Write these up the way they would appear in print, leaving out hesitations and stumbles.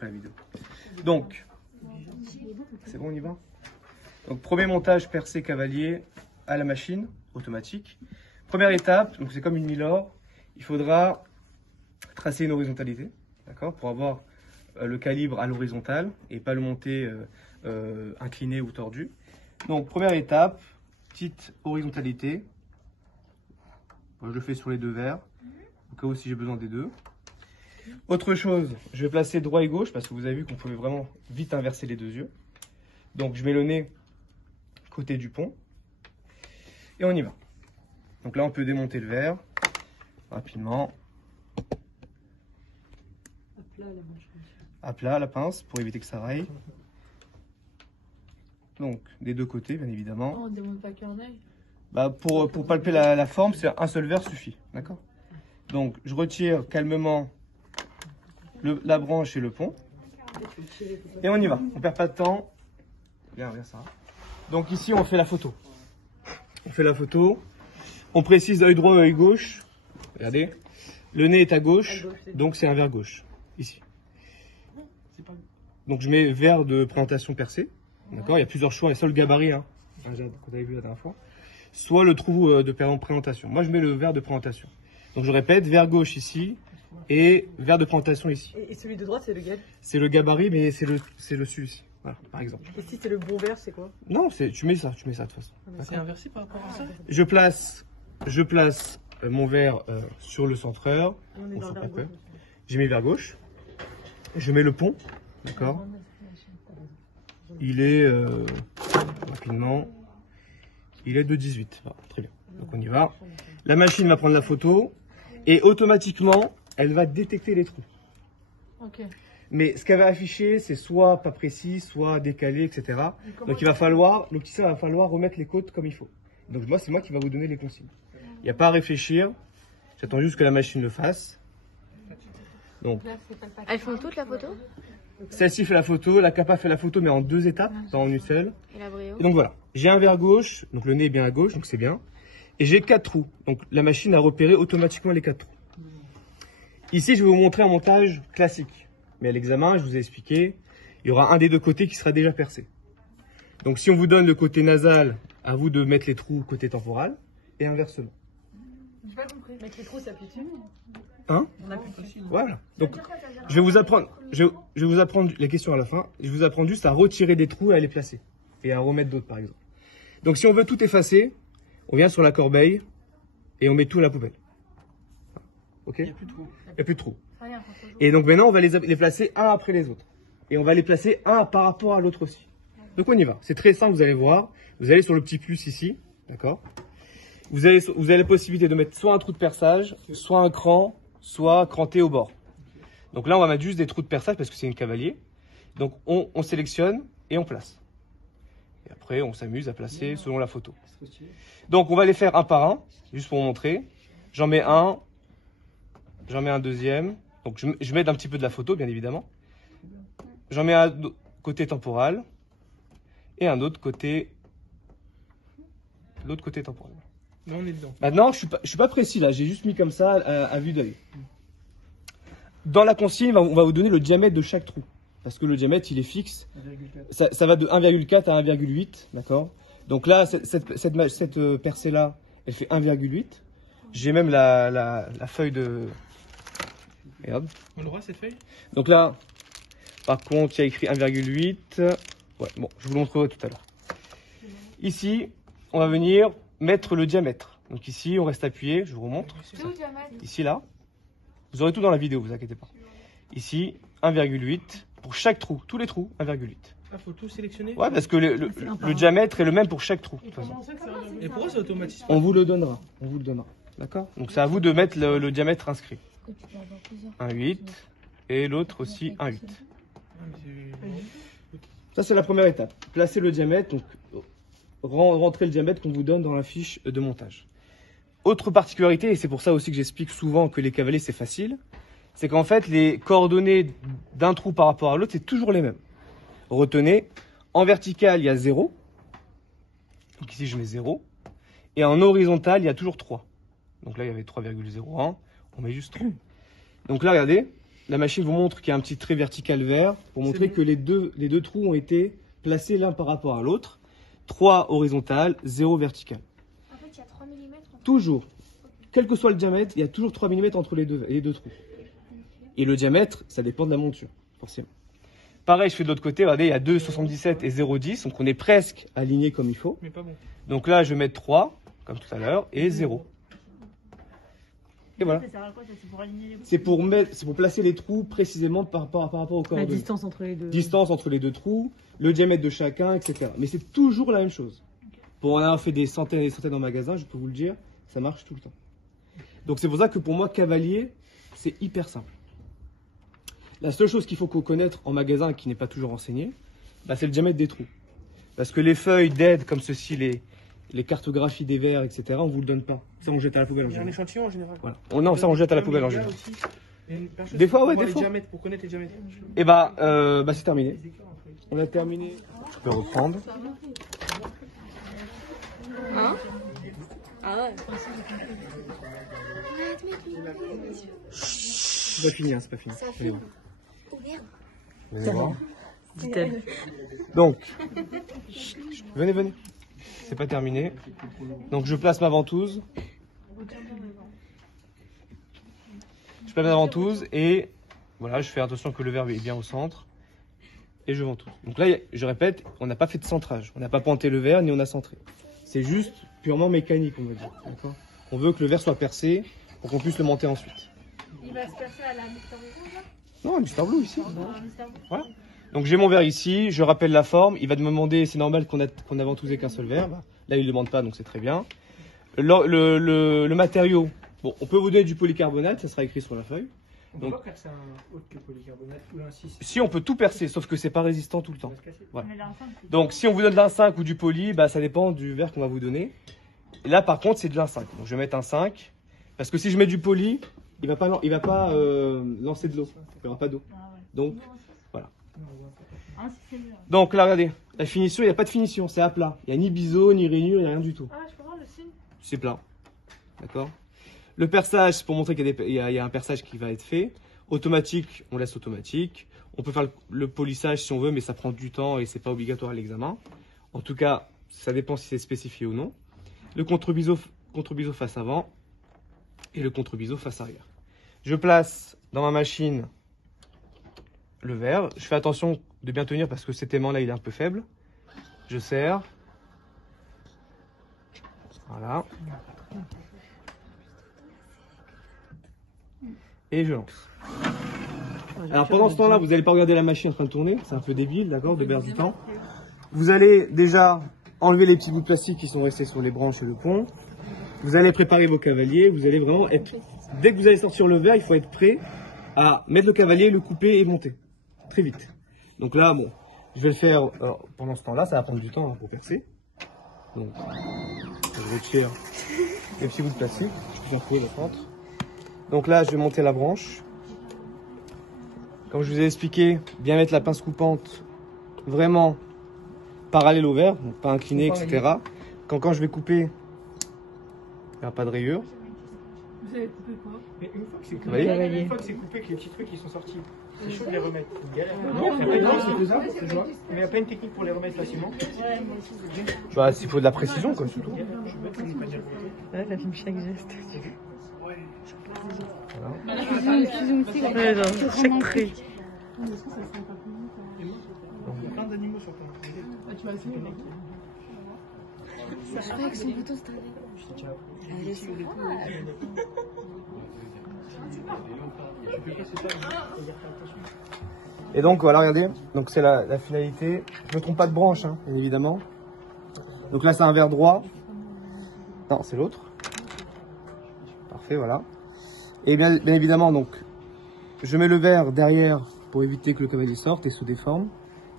après la vidéo. Donc, c'est bon, on y va? Donc, premier montage percé cavalier à la machine, automatique. Première étape, donc c'est comme une Milor, il faudra tracer une horizontalité, d'accord, pour avoir le calibre à l'horizontale et pas le monter incliné ou tordu. Donc, première étape, petite horizontalité. Moi, je le fais sur les deux verres, au cas où si j'ai besoin des deux. Autre chose, je vais placer droit et gauche parce que vous avez vu qu'on pouvait vraiment vite inverser les deux yeux. Donc, je mets le nez côté du pont et on y va. Donc là, on peut démonter le verre rapidement. À plat la pince pour éviter que ça raye. Donc, des deux côtés, bien évidemment. On ne démonte pas qu'un œil. Bah, pour palper la forme, c'est un seul verre suffit. D'accord? Donc, je retire calmement la branche et le pont. Et on y va. On perd pas de temps. Bien, ça. Donc ici, on fait la photo. On fait la photo. On précise œil droit, œil gauche. Regardez. Le nez est à gauche, donc c'est un verre gauche. Ici. Donc je mets verre de présentation percé. D'accord? Il y a plusieurs choix. Il y a soit le gabarit, hein, qu'on avait vu la dernière fois, soit le trou de présentation. Moi, je mets le verre de présentation. Donc je répète, verre gauche ici et verre de présentation ici. Et celui de droite, c'est lequel? C'est le gabarit, mais c'est le celui-ci. Voilà, par exemple. Et si c'est le bon verre, c'est quoi? Non, tu mets ça de toute façon. C'est inversé par rapport à ça? Je place mon verre sur le centreur. J'ai mis vers gauche. Je mets le pont. D'accord. Il est rapidement. Il est de 18. Voilà, très bien. Donc on y va. La machine va prendre la photo et automatiquement, elle va détecter les trous. Ok. Mais ce qu'elle va afficher, c'est soit pas précis, soit décalé, etc. Donc il va falloir, l'opticien va falloir remettre les côtes comme il faut. Donc moi, c'est moi qui va vous donner les consignes. Il n'y a pas à réfléchir. J'attends juste que la machine le fasse. Donc, Elles font toute la photo? celle-ci fait la photo, la capa fait la photo, mais en deux étapes, pas en une seule. Et la bréo? Et donc voilà, j'ai un verre gauche, donc le nez est bien à gauche, donc c'est bien. Et j'ai 4 trous. Donc la machine a repéré automatiquement les 4 trous. Ici, je vais vous montrer un montage classique. Mais à l'examen, je vous ai expliqué, il y aura un des deux côtés qui sera déjà percé. Donc si on vous donne le côté nasal, à vous de mettre les trous côté temporal et inversement. J'ai pas compris. Mettre les trous, ça appuie dessus. Hein? On appuie dessus. Voilà. Donc je vais vous apprendre, je vais vous apprendre la question à la fin. Je vous apprends juste à retirer des trous et à les placer. Et à remettre d'autres par exemple. Donc si on veut tout effacer, on vient sur la corbeille et on met tout à la poubelle. Ok? Il n'y a plus de trou. Il n'y a plus de trous. Et donc maintenant, on va les placer un après les autres. Et on va les placer un par rapport à l'autre aussi. Donc on y va. C'est très simple, vous allez voir. Vous allez sur le petit plus ici. D'accord? Vous avez la possibilité de mettre soit un trou de perçage, soit un cran, soit cranté au bord. Donc là, on va mettre juste des trous de perçage parce que c'est une cavalier. Donc on sélectionne et on place. Et après, on s'amuse à placer selon la photo. Donc on va les faire un par un, juste pour vous montrer. J'en mets un deuxième. Donc je mets un petit peu de la photo, bien évidemment. J'en mets un côté temporal et un autre côté, l'autre côté temporal. Là, on est dedans. Maintenant, je suis pas précis là, j'ai juste mis comme ça à vue d'œil. Dans la consigne, on va vous donner le diamètre de chaque trou. Parce que le diamètre, il est fixe. 1,4. Ça va de 1,4 à 1,8, d'accord? Donc là, cette percée-là, elle fait 1,8. J'ai même la feuille de... Regarde. On l'aura cette feuille? Donc là, par contre, il y a écrit 1,8. Ouais, bon, je vous le montrerai tout à l'heure. Ici, on va venir mettre le diamètre. Donc ici, on reste appuyé, je vous remontre. C'est où le diamètre? Ici, là. Vous aurez tout dans la vidéo, vous inquiétez pas. Ici, 1,8 pour chaque trou. Tous les trous, 1,8. Ah, faut tout sélectionner? Ouais, parce que le diamètre est le même pour chaque trou. De toute façon. Et pourquoi c'est automatique? On vous le donnera. On vous le donnera. D'accord? Donc c'est à vous de mettre le diamètre inscrit. 1,8 et l'autre aussi 1,8. Ça, c'est la première étape. Placer le diamètre, donc rentrer le diamètre qu'on vous donne dans la fiche de montage. Autre particularité, et c'est pour ça aussi que j'explique souvent que les cavaliers, c'est facile, c'est qu'en fait, les coordonnées d'un trou par rapport à l'autre, c'est toujours les mêmes. Retenez, en vertical, il y a 0. Donc ici, je mets 0. Et en horizontal, il y a toujours 3. Donc là, il y avait 3,01. On met juste 3. Donc là, regardez, la machine vous montre qu'il y a un petit trait vertical vert pour montrer bon. que les deux trous ont été placés l'un par rapport à l'autre. 3 horizontales, 0 vertical. En fait, il y a 3 mm. Toujours. Quel que soit le diamètre, il y a toujours 3 mm entre les deux trous. Et le diamètre, ça dépend de la monture, forcément. Pareil, je fais de l'autre côté, regardez, il y a 2,77 et 0,10, donc on est presque aligné comme il faut. Mais pas bon. Donc là, je vais mettre 3, comme tout à l'heure, et 0. Et voilà. C'est pour placer les trous précisément par rapport au La coordonnées. distance entre les deux. Distance entre les deux trous, le diamètre de chacun, etc. Mais c'est toujours la même chose. Pour en avoir fait des centaines et des centaines en magasin, je peux vous le dire, ça marche tout le temps. Donc c'est pour ça que pour moi, cavalier, c'est hyper simple. La seule chose qu'il faut connaître en magasin qui n'est pas toujours enseigné, bah, c'est le diamètre des trous. Parce que les feuilles d'aide comme ceci, les cartographies des verres, etc., on ne vous le donne pas. Ça, on jette à la poubelle en Il y a un général. échantillon en général. Voilà. Non, ça, on jette à la poubelle en général. Des fois, ouais, des fois. Pour connaître les diamètres. Et bah, c'est terminé. On a terminé. Je peux reprendre. Hein? Ah ouais. C'est pas fini, hein, c'est pas fini. Ça Venez fait. voir. Oh merde. Venez voir. Dit-elle. Donc, venez. C'est pas terminé. Donc, je place ma ventouse. Je place ma ventouse et voilà, je fais attention que le verre est bien au centre. Et je ventouse. Donc là, je répète, on n'a pas fait de centrage. On n'a pas pointé le verre ni on a centré. C'est juste purement mécanique, on va dire. D'accord ? On veut que le verre soit percé pour qu'on puisse le monter ensuite. Il va se passer à la Mister Rouge, là? Non, un Mister Blue ici. Mister Rouge. Voilà. Donc j'ai mon verre ici, je rappelle la forme. Il va me demander, c'est normal qu'on a ventousé qu'un seul verre. Bah, là, il ne demande pas, donc c'est très bien. Le matériau, bon, on peut vous donner du polycarbonate, ça sera écrit sur la feuille. On peut pas percer un autre que polycarbonate ou un 6. Si on peut tout percer, sauf que c'est pas résistant tout le temps. Voilà. Donc si on vous donne de l'A5 ou du poly, bah, ça dépend du verre qu'on va vous donner. Et là par contre c'est de l'A5. Donc je vais mettre un 5. Parce que si je mets du poly, il va pas lancer de l'eau. Il n'y aura pas d'eau. Donc voilà. Donc là regardez, la finition, il n'y a pas de finition, c'est à plat. Il n'y a ni biseau, ni rainure, il n'y a rien du tout. Ah, je peux voir le signe? C'est plat. D'accord? Le perçage, c'est pour montrer qu'il y a un perçage qui va être fait. Automatique, on laisse automatique. On peut faire le polissage si on veut, mais ça prend du temps et c'est pas obligatoire à l'examen. En tout cas, ça dépend si c'est spécifié ou non. Le contre-biseau face avant et le contre-biseau face arrière. Je place dans ma machine le verre. Je fais attention de bien tenir parce que cet aimant-là, il est un peu faible. Je serre. Voilà. Et je lance. Alors pendant ce temps-là, vous n'allez pas regarder la machine en train de tourner, c'est un peu débile, d'accord, de perdre du temps. Vous allez déjà enlever les petits bouts de plastique qui sont restés sur les branches et le pont. Vous allez préparer vos cavaliers, vous allez vraiment être... Dès que vous allez sortir le verre, il faut être prêt à mettre le cavalier, le couper et monter. Très vite. Donc là, bon, je vais le faire pendant ce temps-là, ça va prendre du temps hein, pour percer. Donc, je retire les petits bouts de plastique, je vais trouver la pente. Donc là, je vais monter la branche. Comme je vous ai expliqué, bien mettre la pince coupante vraiment parallèle au verre, donc pas incliné, etc. Quand je vais couper, il n'y aura pas de rayures. Vous avez coupé quoi? Mais une fois que c'est Vous voyez coupé, une fois que c'est coupé, que les petits trucs qui sont sortis, c'est chaud de les remettre. Une galère. Non, C'est faisable, c'est jouable. Mais il n'y a pas une technique pour les remettre facilement. Bah, s'il faut de la précision, quoi, surtout. Ouais, la film chaque geste. Voilà. Ouais, genre, chaque trait. Plein d'animaux sur ton Ah, tu vas essayer? Je croyais que son bouton c'était un Allez, c'est Et donc voilà, regardez, donc c'est la finalité. Je ne me trompe pas de branche, hein, bien évidemment. Donc là c'est un verre droit. Non, c'est l'autre. Parfait, voilà. Et bien évidemment, donc, je mets le verre derrière pour éviter que le cavalier sorte et se déforme.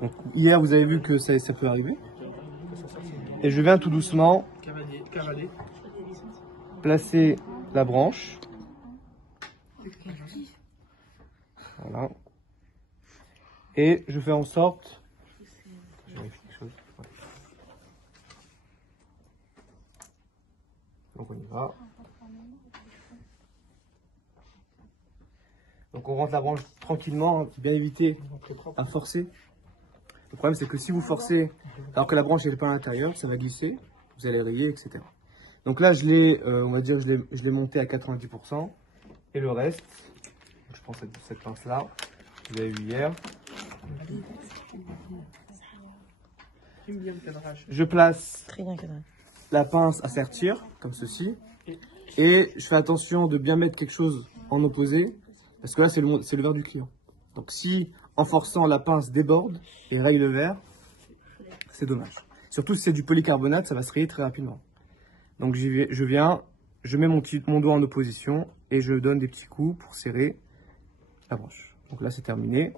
Donc hier vous avez vu que ça peut arriver. Et je viens tout doucement placer la branche. Voilà. Et je fais en sorte... Je vérifie quelque chose. Ouais. Donc on y va. Donc on rentre la branche tranquillement, hein, bien éviter à forcer. Le problème c'est que si vous forcez alors que la branche n'est pas à l'intérieur, ça va glisser, vous allez rayer, etc. Donc là je l'ai, on va dire, je l'ai monté à 90%. Et le reste, je prends cette pince là, que vous avez vu hier. Je place Très bien cadré. la pince à sertir, comme ceci. Et je fais attention de bien mettre quelque chose en opposé, parce que là c'est le verre du client. Donc si en forçant la pince déborde et raye le verre, c'est dommage. Surtout si c'est du polycarbonate, ça va se rayer très rapidement. Donc je mets mon doigt en opposition et je donne des petits coups pour serrer la branche. Donc là c'est terminé.